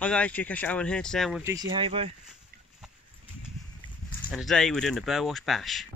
Hi guys, GCHarribo here. Today I'm with GCHarribo, and today we're doing the Burwash Bash.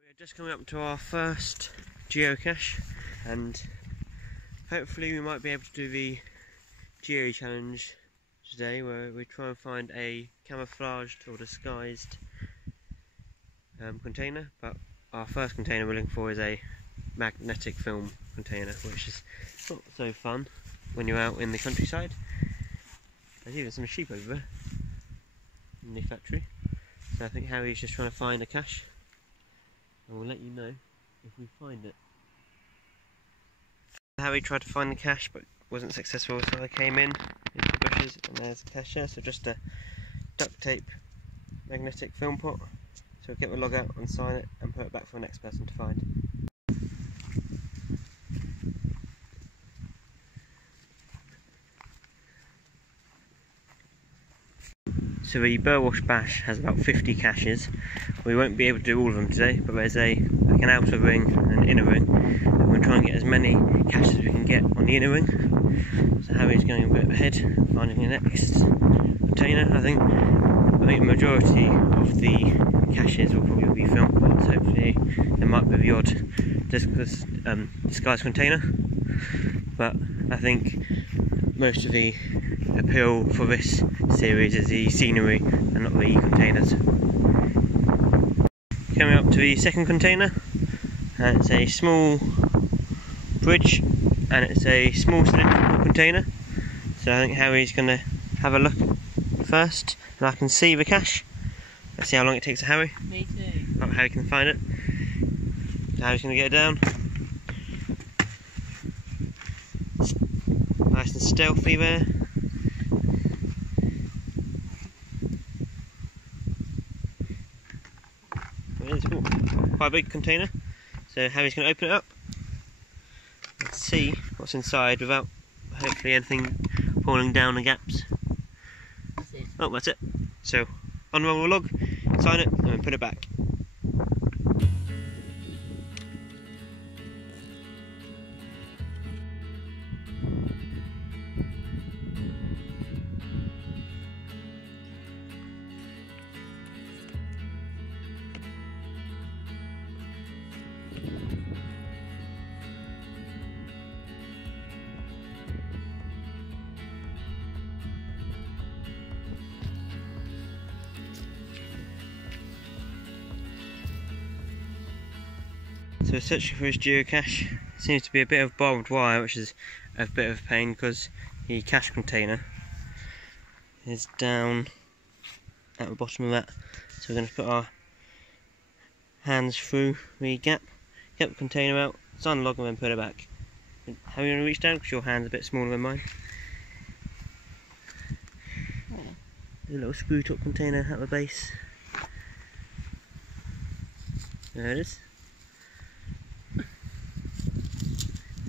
We're just coming up to our first geocache, and hopefully we might be able to do the Geo challenge today, where we try and find a camouflaged or disguised container. But our first container we're looking for is a magnetic film container, which is not so fun when you're out in the countryside. There's even some sheep over there in the factory, so I think Harry's just trying to find a cache, and we'll let you know if we find it. Harry tried to find the cache but wasn't successful, so I came in into the bushes and there's a cache there. So just a duct tape magnetic film pot. So get the log out and sign it and put it back for the next person to find. So the Burwash Bash has about 50 caches. We won't be able to do all of them today, but there's like an outer ring and an inner ring. And we'll try and get as many caches as we can get on the inner ring. So Harry's going a bit ahead, finding the next container. I think the majority of the caches will probably be film pots. Hopefully there might be the odd disguised container, but I think most of the appeal for this series is the scenery and not the containers. Coming up to the second container, and it's a small bridge and it's a small cylindrical container. So I think Harry's going to have a look first, and I can see the cache. Let's see how long it takes to Harry. Me too. Oh, Harry can find it. Harry's going to get it down. Nice and stealthy there. It's quite a big container. So Harry's going to open it up and see what's inside without hopefully anything falling down the gaps. That's it. Oh, that's it. So unroll the log, sign it, and then put it back. So searching for his geocache. Seems to be a bit of barbed wire, which is a bit of a pain because the cache container is down at the bottom of that. So we're going to put our hands through the gap, get the container out, sign the log and then put it back. How are you going to reach down? Because your hand's a bit smaller than mine. There's a little screw top container at the base. There it is.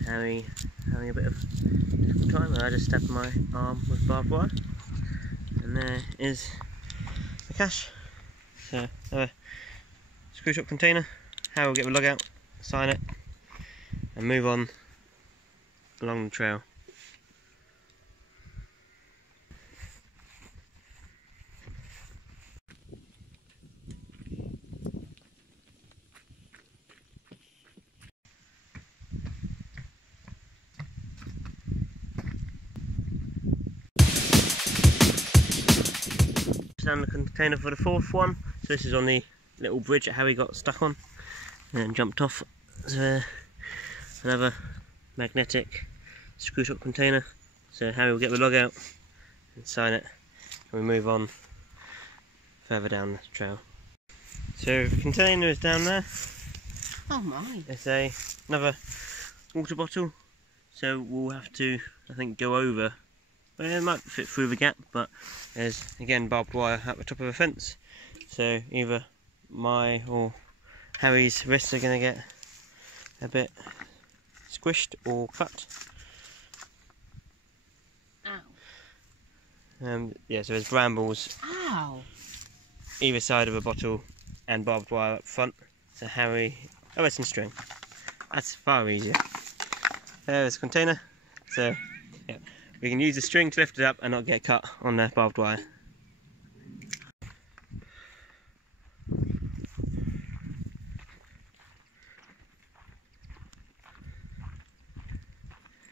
Harry having a bit of difficult time, and I just stabbed my arm with barbed wire, and there is the cache. So a screw top container. Harry will get the log out, sign it, and move on along the trail. Down the container for the fourth one. So this is on the little bridge that Harry got stuck on and then jumped off. So another magnetic screw top container. So Harry will get the log out and sign it, and we move on further down the trail. So the container is down there. Oh my! It's another water bottle. So we'll have to, I think, go over. It might fit through the gap, but there's again barbed wire at the top of the fence, so either my or Harry's wrists are going to get a bit squished or cut. Ow. Yeah, so there's brambles Ow. either side of a bottle, and barbed wire up front. So Harry, oh, there's some string. That's far easier. There's a container. So yeah, we can use the string to lift it up and not get cut on the barbed wire.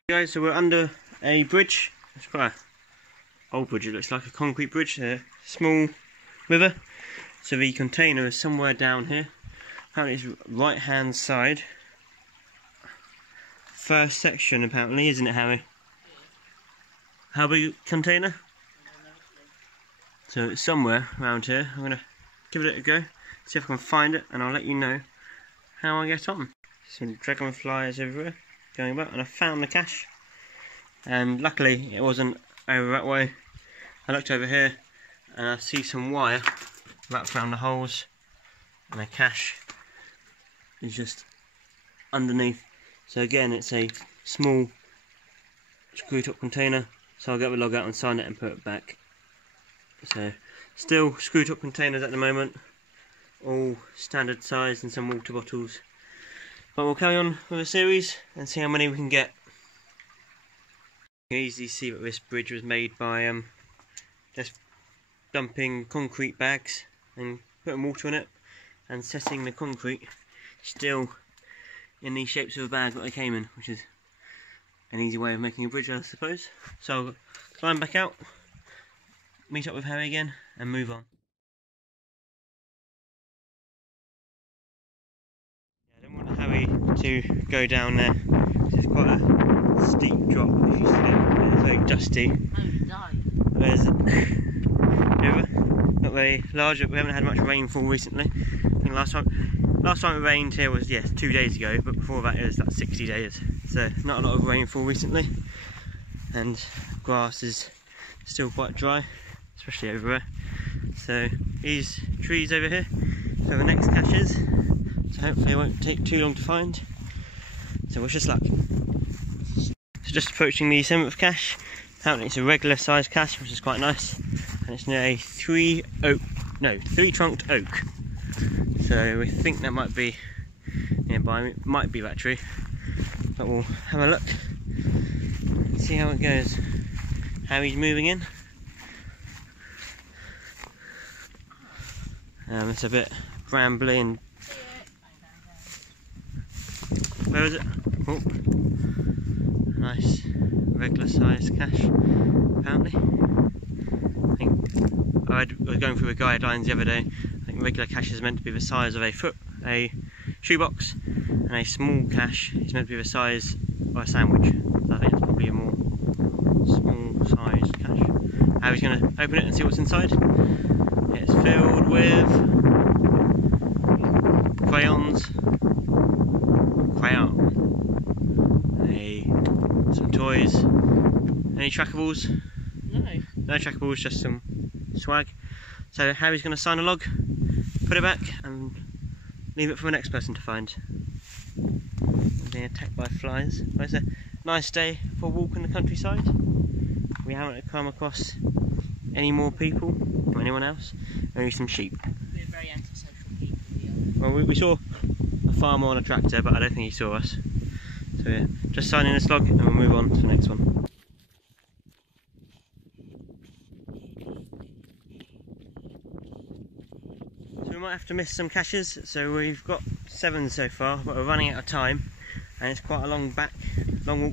Guys, so we're under a bridge. It's quite an old bridge. It looks like a concrete bridge, a small river. So the container is somewhere down here. Apparently it's right hand side. First section apparently, isn't it, Harry? How big a container? So it's somewhere around here. I'm gonna give it a go, see if I can find it, and I'll let you know how I get on. Some dragonflies everywhere going about, and I found the cache, and luckily it wasn't over that way. I looked over here and I see some wire wrapped around the holes, and the cache is just underneath. So again, it's a small screw top container, so I'll get the log out and sign it and put it back. So still screw top containers at the moment, all standard size and some water bottles. But we'll carry on with the series and see how many we can get. You can easily see that this bridge was made by just dumping concrete bags and putting water in it and setting the concrete still in the shapes of a bag that they came in, which is an easy way of making a bridge, I suppose. So I'll climb back out, meet up with Harry again and move on. Harry to go down there. It's quite a steep drop if you see it. It's very dusty. There's a river, not very large. We haven't had much rainfall recently. I think last time it rained here was 2 days ago, but before that it was like 60 days. So not a lot of rainfall recently, and grass is still quite dry, especially over there. So these trees over here for the next caches. So hopefully it won't take too long to find. So wish us luck. So just approaching the 7th cache. Apparently it's a regular sized cache, which is quite nice. And it's near a 3-trunked oak. So we think that might be nearby. It might be that tree. But we'll have a look. See how it goes. Harry's moving in. It's a bit brambly and... Where is it? Oh. Nice regular sized cache, apparently. I was going through the guidelines the other day. I think regular cache is meant to be the size of a shoebox, and a small cache is meant to be the size of a sandwich. So I think it's probably a more small sized cache. Harry's going to open it and see what's inside. It's filled with crayons. Some toys. Any trackables? No trackables, just some swag. So Harry's going to sign a log, put it back and leave it for the next person to find. We're being attacked by flies. But it's a nice day for a walk in the countryside. We haven't come across any more people or anyone else, only some sheep. We're very antisocial people here. Well, we saw a farmer on a tractor, but I don't think he saw us. So yeah, just signing this log and we'll move on to the next one. So we might have to miss some caches, so we've got 7 so far, but we're running out of time, and it's quite a long walk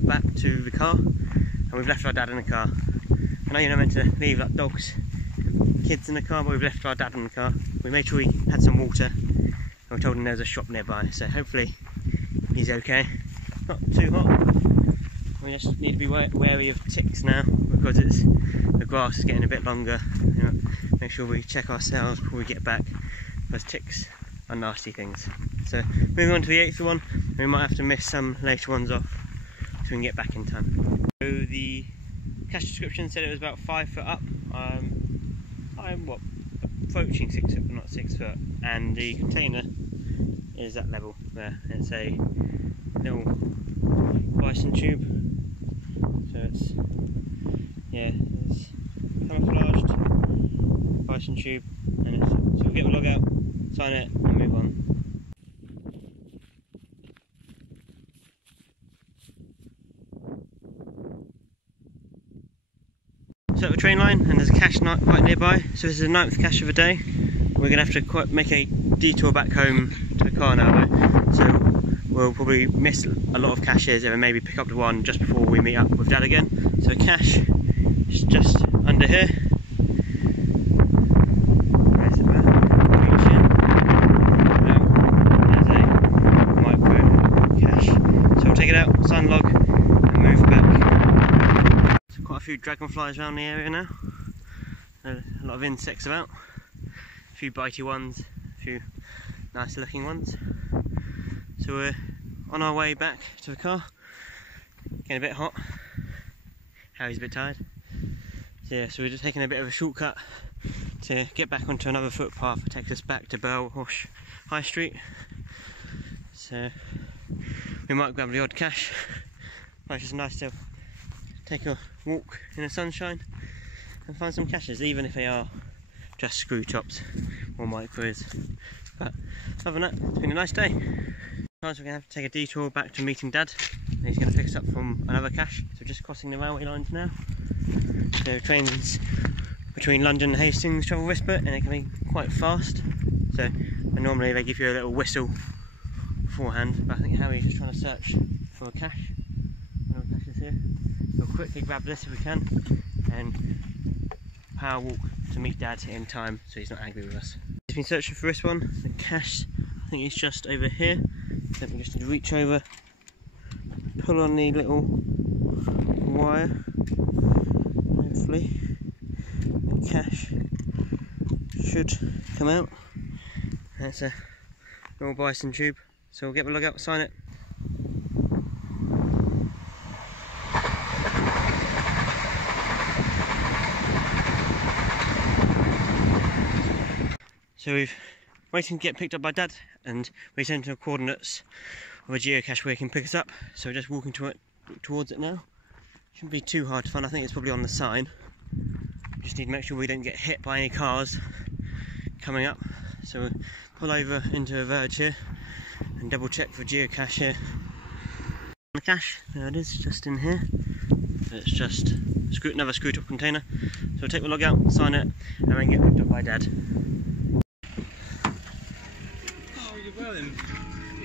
back to the car, and we've left our dad in the car. I know you're not meant to leave like dogs, kids in the car, but we've left our dad in the car. We made sure he had some water, and we told him there was a shop nearby, so hopefully he's okay. Not too hot. We just need to be wary of ticks now, because the grass is getting a bit longer. You know, make sure we check ourselves before we get back, because ticks are nasty things. So moving on to the 8th one, we might have to miss some later ones off so we can get back in time. So the cache description said it was about 5 foot up. I'm approaching 6 foot, but not 6 foot, and the container is that level there. It's a little bison tube, so it's camouflaged bison tube, and so we'll get the log out, sign it and move on. So at the train line, and there's a cache quite nearby, so this is the 9th cache of the day. We're going to have to make a detour back home to the car now though, so we'll probably miss a lot of caches and maybe pick up the one just before we meet up with Dad again. So the cache is just under here. There's the map, reach in. There's a micro cache. So we'll take it out, sign log and move back. So quite a few dragonflies around the area now. A lot of insects about. A few bitey ones, a few nicer looking ones. So we're on our way back to the car, getting a bit hot. Harry's a bit tired. So yeah, so we're just taking a bit of a shortcut to get back onto another footpath that takes us back to Burwash High Street. So we might grab the odd cache, but it's just nice to take a walk in the sunshine and find some caches, even if they are just screw tops or micros. But other than that, it's been a nice day. We're going to have to take a detour back to meeting Dad, and he's going to pick us up from another cache. So just crossing the railway lines now. So trains between London and Hastings travel this bit, and it can be quite fast. So normally they give you a little whistle beforehand, but I think Harry's just trying to search for a cache. No caches here. We'll quickly grab this if we can, and power walk to meet Dad in time so he's not angry with us. He's been searching for this one. The cache, I think it's just over here. So we just need to reach over, pull on the little wire, hopefully the cache should come out. That's a little bison tube, so we'll get the log out, sign it. So we've waiting to get picked up by Dad, and we sent him coordinates of a geocache where he can pick us up. So we're just walking towards it now. Shouldn't be too hard to find. I think it's probably on the sign. Just need to make sure we don't get hit by any cars coming up. So we'll pull over into a verge here and double check for geocache here. The cache, there it is, just in here. It's just another screw top container. So we'll take the log out, sign it, and then get picked up by Dad. Well then,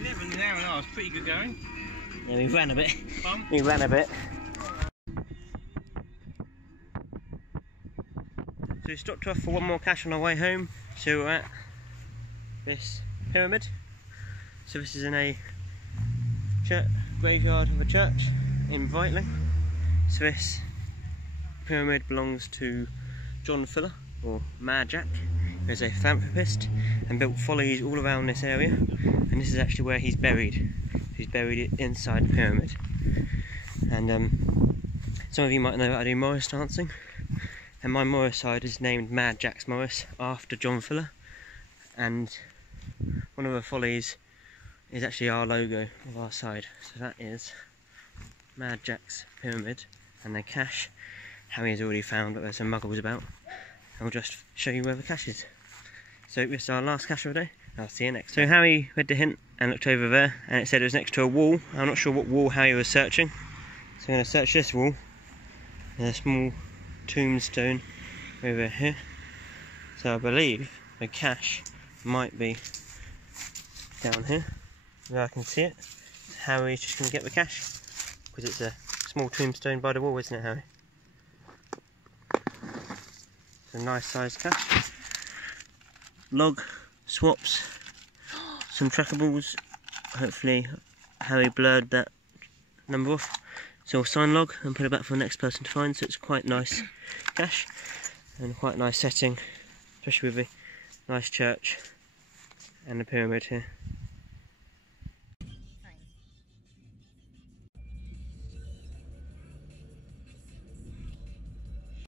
11 an hour and a half, pretty good going. Yeah, we ran a bit. Fun. We ran a bit. So we stopped off for one more cache on our way home. So we're at this pyramid. So this is in a graveyard of a church in Vitling. So this pyramid belongs to John Fuller, or Mad Jack. He was a philanthropist and built follies all around this area, and this is actually where he's buried. He's buried inside the pyramid. And some of you might know that I do Morris dancing, and my Morris side is named Mad Jack's Morris after John Fuller, and one of the follies is actually our logo of our side. So that is Mad Jack's pyramid, and the cache Harry has already found, but there's some muggles about. I'll just show you where the cache is. So this is our last cache of the day. I'll see you next time. So Harry read the hint and looked over there, and it said it was next to a wall. I'm not sure what wall Harry was searching. So I'm going to search this wall. There's a small tombstone over here. So I believe the cache might be down here, where I can see it. Harry's just going to get the cache, because it's a small tombstone by the wall, isn't it, Harry? It's a nice sized cache. Log, swaps, some trackables. Hopefully Harry blurred that number off. So we'll sign log and put it back for the next person to find. So it's quite nice cache and quite nice setting, especially with a nice church and the pyramid here.